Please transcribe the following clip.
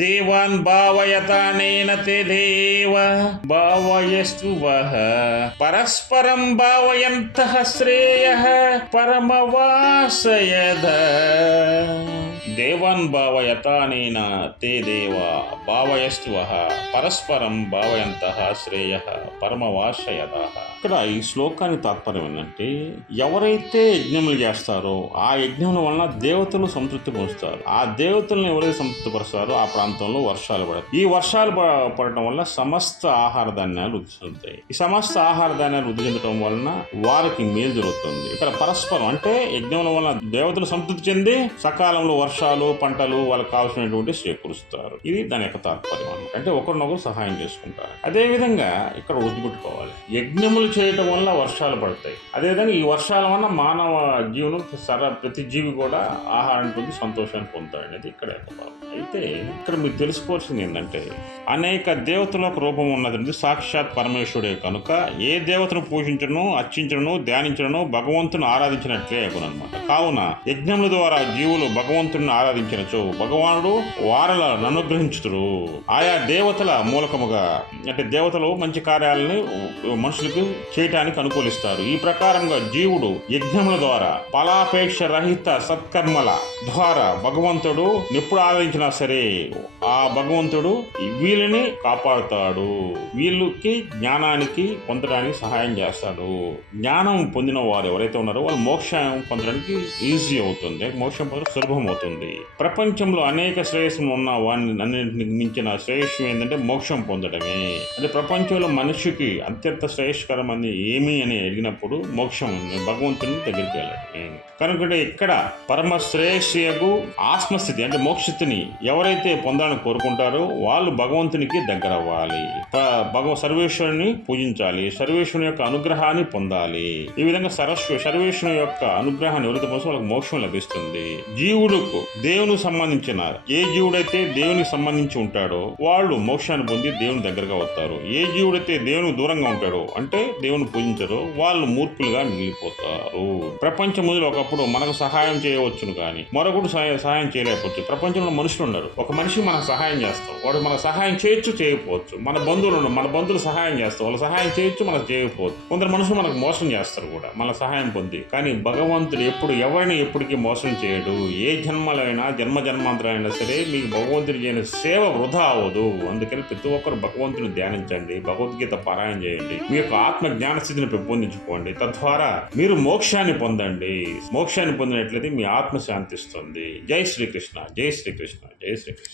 దేవాన్ భావయతానేన తే దేవ భావయస్తు వః పరస్పరం భావయంతః శ్రేయ పరమవాసయద దేవాన్ భావయతానేన తే దేవ భావయస్తు పరస్పరం భావయంతః శ్రేయ పరమవాసయద ఇక్కడ ఈ శ్లోకానికి తాత్పర్యం ఏంటంటే ఎవరైతే యజ్ఞములు చేస్తారో ఆ యజ్ఞముల వలన దేవతలు సంతృప్తి పొందుతారు. ఆ దేవతలను ఎవరైతే సంతృప్తి పరుస్తారో ఆ ప్రాంతంలో వర్షాలు పడతాయి. ఈ వర్షాలు పడటం వల్ల సమస్త ఆహార ధాన్యాలు వృద్ధి చెందుతాయి ఈ సమస్త ఆహార ధాన్యాలు వృద్ధి చెందడం వలన వారికి మేలు జరుగుతుంది. ఇక్కడ పరస్పరం అంటే యజ్ఞముల వలన దేవతలు సంతృప్తి చెంది సకాలంలో వర్షాలు పంటలు వాళ్ళకి కావాల్సినటువంటి చేకూరుస్తారు ఇది దాని యొక్క తాత్పర్యం అనమాట అంటే ఒకరినొకరు సహాయం చేసుకుంటారు. అదే విధంగా ఇక్కడ గుర్తుపెట్టుకోవాలి యజ్ఞములు చేయటం వల్ల వర్షాలు పడతాయి. అదేవిధంగా ఈ వర్షాల వల్ల మానవ జీవనం సర ప్రతి జీవి కూడా ఆహారాన్ని పొంది సంతోషాన్ని పొందుతాడు అనేది ఇక్కడ అయితే ఇక్కడ మీరు తెలుసుకోవాల్సింది ఏంటంటే అనేక దేవతల ఒక రూపం ఉన్నది సాక్షాత్ పరమేశ్వరుడే. కనుక ఏ దేవతను పూజించను అర్చించను ధ్యానించను భగవంతుని ఆరాధించినట్లే అనమాట కావున యజ్ఞముల ద్వారా జీవులు భగవంతుని ఆరాధించినచో భగవానుడు వారల ననుగ్రహించుతుడు ఆయా దేవతల మూలకముగా అంటే దేవతలు మంచి కార్యాలని మనుషులకు చేయటానికి అనుకూలిస్తారు. ఈ ప్రకారంగా జీవుడు యజ్ఞముల ద్వారా ఫలాపేక్ష రహిత సత్కర్మల ద్వారా భగవంతుడు ఎప్పుడు ఆరాధించినా సరే ఆ భగవంతుడు వీళ్ళని కాపాడుతాడు. వీళ్ళకి జ్ఞానానికి పొందడానికి సహాయం చేస్తాడు. జ్ఞానం పొందిన వారు ఎవరైతే ఉన్నారో వాళ్ళు మోక్షం పొందడానికి ఈజీ అవుతుంది. మోక్షం పొందడం సులభం అవుతుంది. ప్రపంచంలో అనేక శ్రేయస్సులు ఉన్న వాడిని అన్నింటికి మించిన శ్రేయస్సు ఏంటంటే మోక్షం పొందడమే. అంటే ప్రపంచంలో మనిషికి అత్యంత శ్రేయస్కరమని ఏమి అని అడిగినప్పుడు మోక్షం ఉంది భగవంతుని దగ్గరికి వెళ్ళడమే. కనుక ఇక్కడ పరమ శ్రేయస్యకు ఆత్మస్థితి అంటే మోక్షస్థితిని ఎవరైతే పొందాలని కోరుకుంటారో వాళ్ళు భగవంతునికి దగ్గర అవ్వాలి భగవ సర్వేశ్వరుని పూజించాలి. సర్వేశ్వరుని యొక్క అనుగ్రహాన్ని పొందాలి. ఈ విధంగా సరస్వ సర్వేశ్వరుని యొక్క అనుగ్రహాన్ని ఎవరితో కోసం వాళ్ళకి మోక్షం లభిస్తుంది. జీవులకు దేవునికి సంబంధించిన ఏ జీవుడైతే దేవునికి సంబంధించి ఉంటాడో వాళ్ళు మోక్షాన్ని పొంది దేవుని దగ్గరగా వస్తారు. ఏ జీవుడైతే దేవునికి దూరంగా ఉంటాడో అంటే దేవుని పూజించడో వాళ్ళు మూర్ఖులుగా మిగిలిపోతారు. ప్రపంచం ముందు ఒకప్పుడు మనకు సహాయం చేయవచ్చును కానీ మరొకడు సహాయం చేయలేకపోవచ్చు. ప్రపంచంలో మనుషులు ఉన్నారు ఒక మనిషి మనకు సహాయం చేస్తాం వాడు మనకు సహాయం చేయొచ్చు చేయకపోవచ్చు. మన బంధువులు ఉన్నారు మన బంధువులు సహాయం చేస్తాం వాళ్ళు సహాయం చేయొచ్చు మనకు చేయకపోవచ్చు. కొందరు మనుషులు మనకు మోసం చేస్తారు కూడా మన సహాయం పొంది. కానీ భగవంతుడు ఎప్పుడు ఎవరిని ఎప్పటికీ మోసం చేయడు. ఏ జన్మలైనా జన్మ జన్మాంతరైనా సరే మీకు భగవంతుడు చేయని సేవ వృధా అవ్వదు. అందుకని ప్రతి ఒక్కరు భగవంతుని ధ్యానించండి భగవద్గీత పారాయణ చేయండి మీ యొక్క ఆత్మ జ్ఞాన స్థితిని పెంపొందించుకోండి. తద్వారా మీరు మోక్షాన్ని పొందండి. మోక్షాన్ని పొందినట్లయితే మీ ఆత్మ శాంతిస్తుంది. జై శ్రీకృష్ణ జై శ్రీకృష్ణ జై శ్రీకృష్ణ.